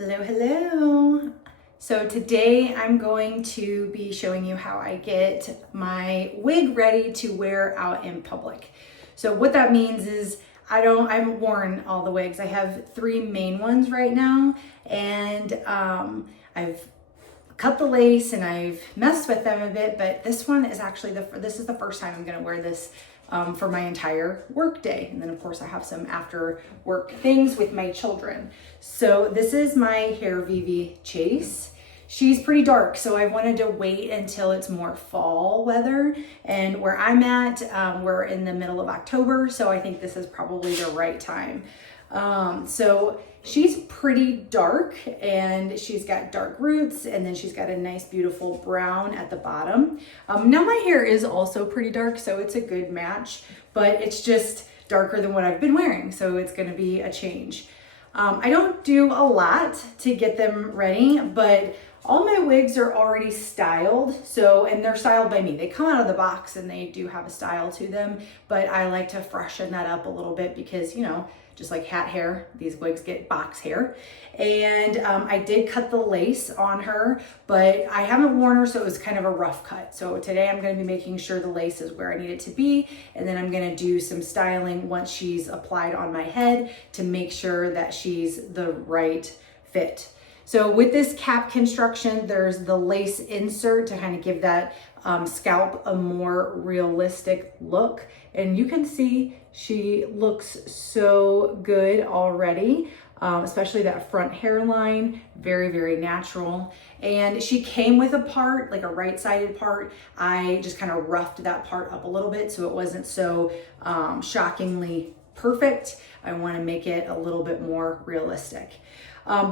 Hello, hello. So today I'm going to be showing you how I get my wig ready to wear out in public. So what that means is I haven't worn all the wigs. I have 3 main ones right now, and I've cut the lace and I've messed with them a bit, but this one is actually this is the first time I'm gonna wear this for my entire work day. And then of course I have some after work things with my children. So this is my Hairvivi Chase. She's pretty dark, so I wanted to wait until it's more fall weather. And where I'm at, we're in the middle of October, so I think this is probably the right time. So she's pretty dark, and she's got dark roots, and then she's got a nice beautiful brown at the bottom. Now my hair is also pretty dark, so it's a good match, but it's just darker than what I've been wearing, so it's gonna be a change. I don't do a lot to get them ready, but all my wigs are already styled, and they're styled by me. They come out of the box and they do have a style to them, but I like to freshen that up a little bit because, you know, just like hat hair, these wigs get box hair. And I did cut the lace on her, but I haven't worn her, so it was kind of a rough cut. So today I'm gonna be making sure the lace is where I need it to be, and then I'm gonna do some styling once she's applied on my head to make sure that she's the right fit. So with this cap construction, there's the lace insert to kind of give that scalp a more realistic look. And you can see she looks so good already, especially that front hairline, very, very natural. And she came with a part, like a right-sided part. I just kind of roughed that part up a little bit so it wasn't so shockingly perfect. I want to make it a little bit more realistic.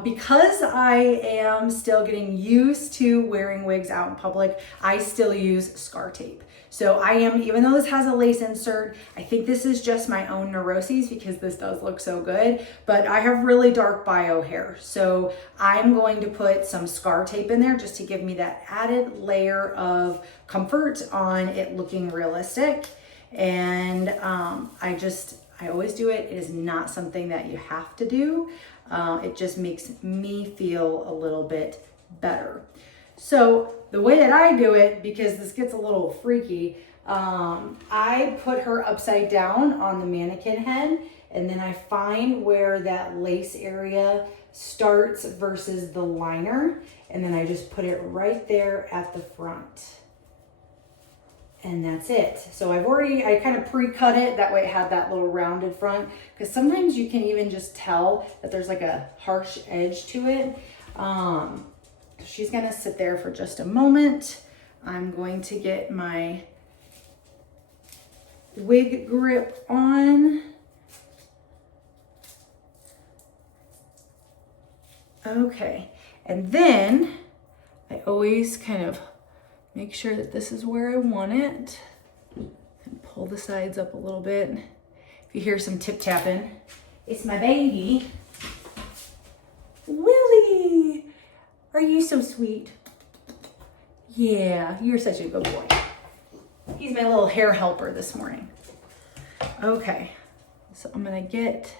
Because I am still getting used to wearing wigs out in public, I still use scar tape. So even though this has a lace insert, I think this is just my own neuroses because this does look so good, but I have really dark bio hair. So I'm going to put some scar tape in there just to give me that added layer of comfort on it looking realistic. And I always do it. It is not something that you have to do. It just makes me feel a little bit better. So the way that I do it, because this gets a little freaky, I put her upside down on the mannequin head, and then I find where that lace area starts versus the liner, and then I just put it right there at the front. And that's it. So I kind of pre-cut it. That way it had that little rounded front, because sometimes you can even just tell that there's like a harsh edge to it. She's gonna sit there for just a moment. I'm going to get my wig grip on. Okay, and then I always kind of make sure that this is where I want it, and pull the sides up a little bit. If you hear some tip tapping, it's my baby. Willie, are you so sweet? Yeah, you're such a good boy. He's my little hair helper this morning. Okay, so I'm gonna get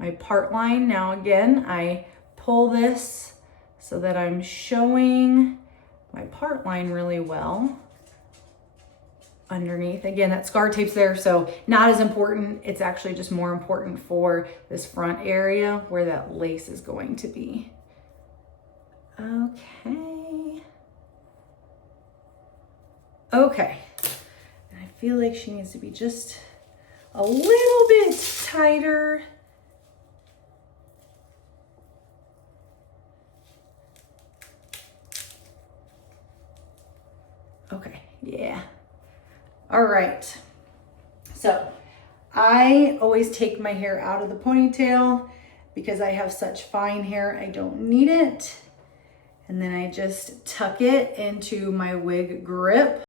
my part line. Now again, I pull this so that I'm showing my part line really well underneath. Again, that scar tape's there, so not as important. It's actually just more important for this front area where that lace is going to be. Okay. Okay. I feel like she needs to be just a little bit tighter. Okay, yeah. All right. So I always take my hair out of the ponytail because I have such fine hair, I don't need it. And then I just tuck it into my wig grip.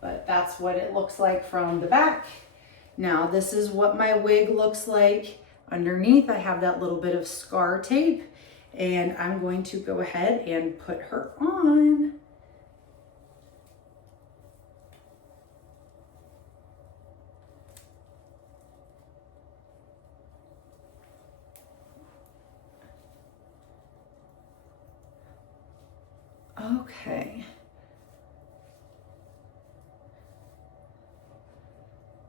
But that's what it looks like from the back. Now this is what my wig looks like underneath. I have that little bit of scar tape, and I'm going to go ahead and put her on. Okay.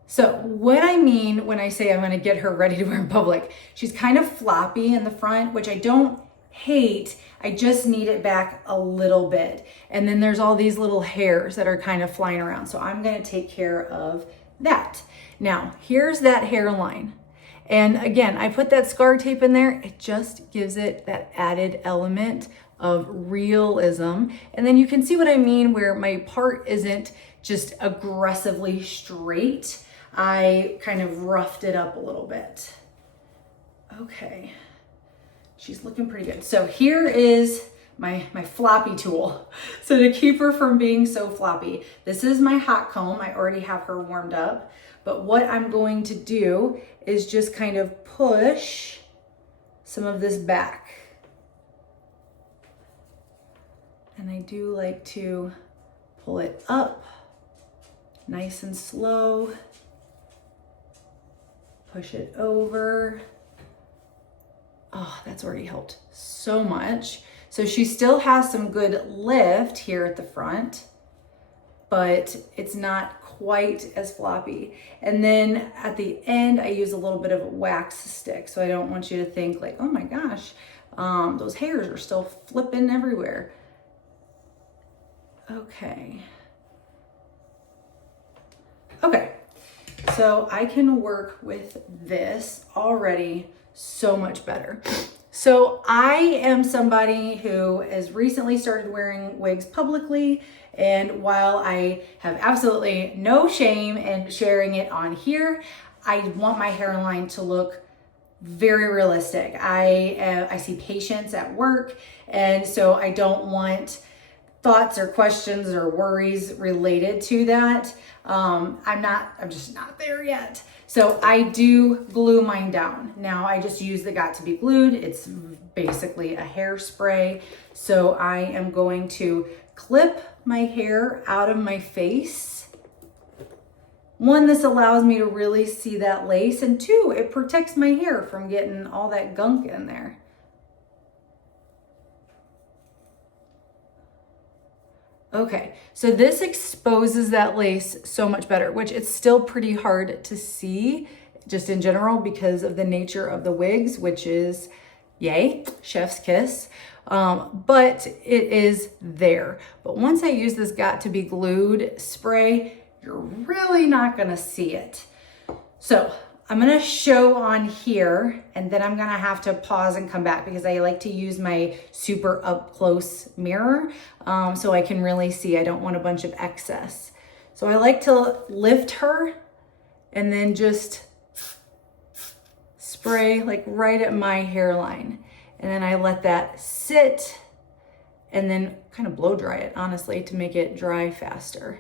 So what I mean when I say I'm gonna get her ready to wear in public, she's kind of floppy in the front, which I don't hate. I just need it back a little bit. And then there's all these little hairs that are kind of flying around. So I'm gonna take care of that. Now, here's that hairline. And again, I put that scar tape in there. It just gives it that added element of realism. And then you can see what I mean where my part isn't just aggressively straight. I kind of roughed it up a little bit. Okay, she's looking pretty good. So here is my floppy tool. So to keep her from being so floppy, this is my hot comb. I already have her warmed up. But what I'm going to do is just kind of push some of this back. And I do like to pull it up nice and slow. Push it over. Oh, that's already helped so much. So she still has some good lift here at the front, but it's not quite as floppy. And then at the end, I use a little bit of a wax stick. So I don't want you to think like, oh my gosh, those hairs are still flipping everywhere. Okay. Okay. So I can work with this already so much better. So I am somebody who has recently started wearing wigs publicly, and while I have absolutely no shame in sharing it on here, I want my hairline to look very realistic. I see patients at work, and so I don't want thoughts or questions or worries related to that. I'm just not there yet. So I do glue mine down. Now I just use the Got to Be Glued. It's basically a hairspray. So I am going to clip my hair out of my face. One, this allows me to really see that lace, and two, it protects my hair from getting all that gunk in there. Okay, so this exposes that lace so much better, which it's still pretty hard to see just in general because of the nature of the wigs, which is, yay, chef's kiss. But it is there. But once I use this Got to Be Glued spray, you're really not gonna see it. So I'm gonna show on here, and then I'm gonna have to pause and come back because I like to use my super up close mirror so I can really see. I don't want a bunch of excess. So I like to lift her and then just spray like right at my hairline. And then I let that sit and then kind of blow dry it, honestly, to make it dry faster.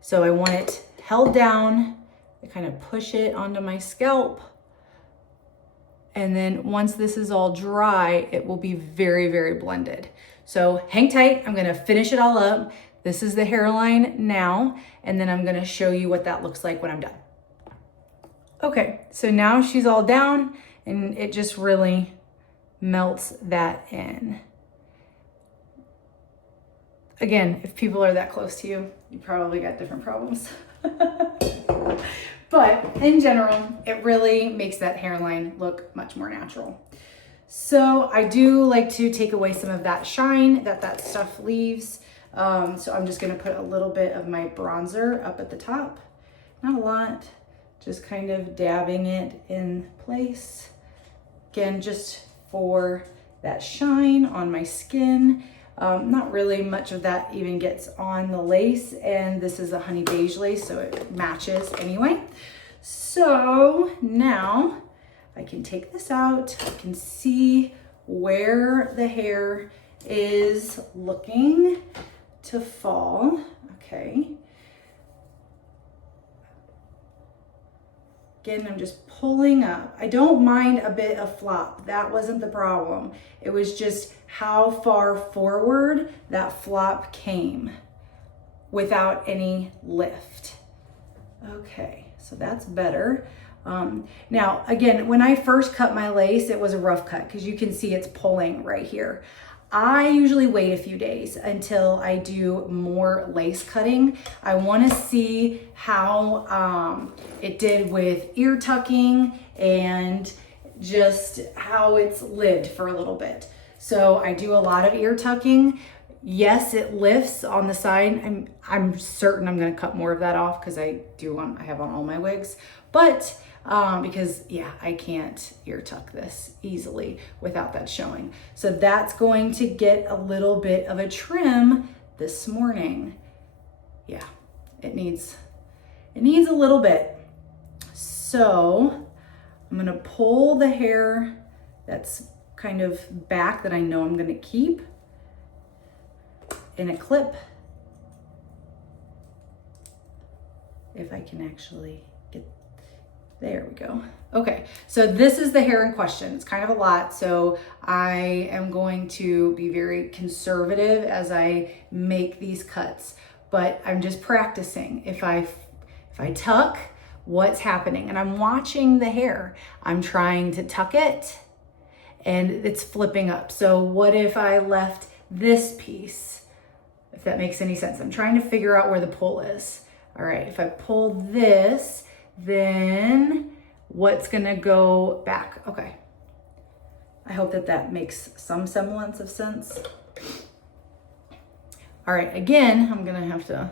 So I want it held down. I kind of push it onto my scalp. And then once this is all dry, it will be very, very blended. So hang tight, I'm gonna finish it all up. This is the hairline now, and then I'm gonna show you what that looks like when I'm done. Okay, so now she's all down and it just really melts that in. Again, if people are that close to you, you probably got different problems. But in general, it really makes that hairline look much more natural. So I do like to take away some of that shine that stuff leaves. So I'm just gonna put a little bit of my bronzer up at the top. Not a lot, just kind of dabbing it in place. Again, just for that shine on my skin. Not really much of that even gets on the lace, and this is a honey beige lace, so it matches anyway. So now I can take this out. I can see where the hair is looking to fall. Okay. Again, I'm just pulling up. I don't mind a bit of flop. That wasn't the problem. It was just how far forward that flop came without any lift. Okay, so that's better. Now, again, when I first cut my lace, it was a rough cut because you can see it's pulling right here. I usually wait a few days until I do more lace cutting. I want to see how it did with ear tucking and just how it's lived for a little bit. So I do a lot of ear tucking. Yes, it lifts on the side. I'm certain I'm going to cut more of that off because I have on all my wigs, but because yeah, I can't ear tuck this easily without that showing. So that's going to get a little bit of a trim this morning. Yeah, it needs a little bit. So I'm gonna pull the hair that's kind of back that I know I'm gonna keep in a clip. If I can actually get, there we go. Okay, so this is the hair in question. It's kind of a lot, so I am going to be very conservative as I make these cuts, but I'm just practicing. If I tuck, what's happening? And I'm watching the hair. I'm trying to tuck it and it's flipping up. So what if I left this piece? If that makes any sense. I'm trying to figure out where the pull is. All right, if I pull this, then what's gonna go back? Okay. I hope that makes some semblance of sense. All right, again, I'm gonna have to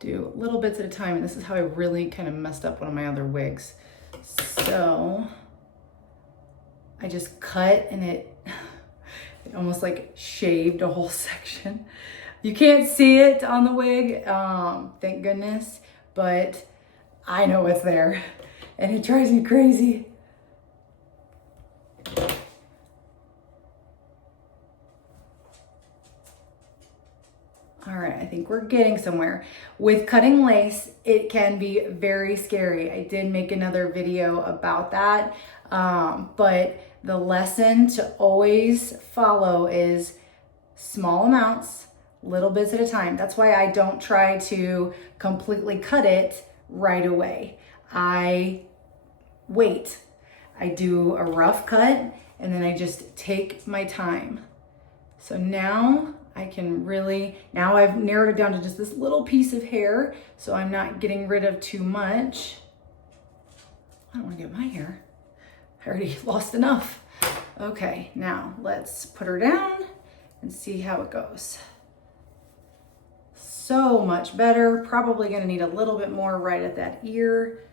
do little bits at a time, and this is how I really kind of messed up one of my other wigs. So I just cut and it almost like shaved a whole section. You can't see it on the wig, thank goodness, but I know it's there and it drives me crazy. All right, I think we're getting somewhere. With cutting lace, it can be very scary. I did make another video about that, but the lesson to always follow is small amounts, little bits at a time. That's why I don't try to completely cut it right away. I wait. I do a rough cut and then I just take my time. So now I can really, now I've narrowed it down to just this little piece of hair, so I'm not getting rid of too much. I don't want to get my hair. I already lost enough. Okay, now let's put her down and see how it goes. So much better. Probably gonna need a little bit more right at that ear.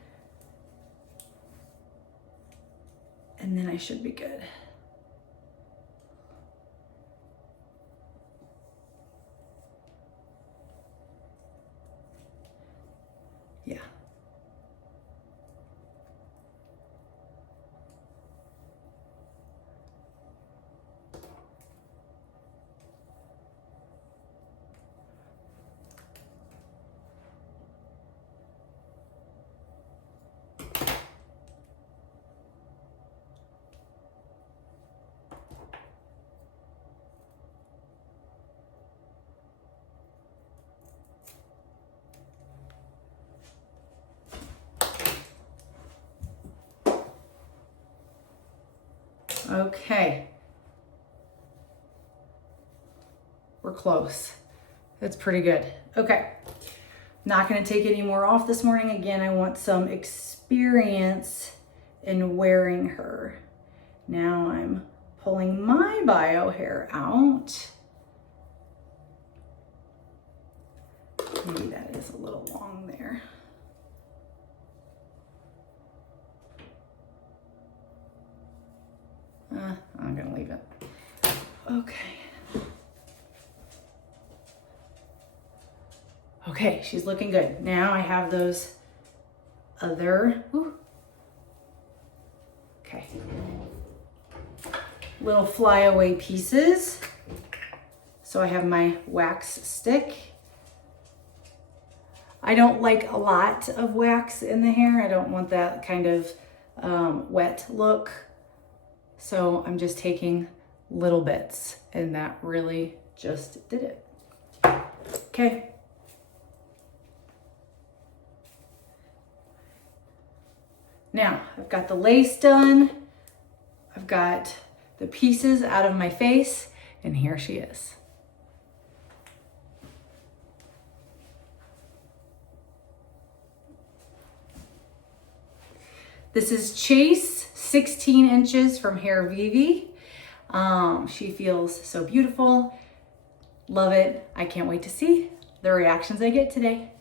And then I should be good. Yeah. Okay, we're close. That's pretty good. Okay, not gonna take any more off this morning. Again, I want some experience in wearing her. Now I'm pulling my bio hair out. Maybe that is a little long there. I'm gonna leave it. Okay. Okay, she's looking good. Now I have those other, okay, little flyaway pieces. So I have my wax stick. I don't like a lot of wax in the hair. I don't want that kind of wet look. So I'm just taking little bits and that really just did it. Okay. Now I've got the lace done. I've got the pieces out of my face. And here she is. This is Chase, 16 inches from Hairvivi. She feels so beautiful. Love it. I can't wait to see the reactions I get today.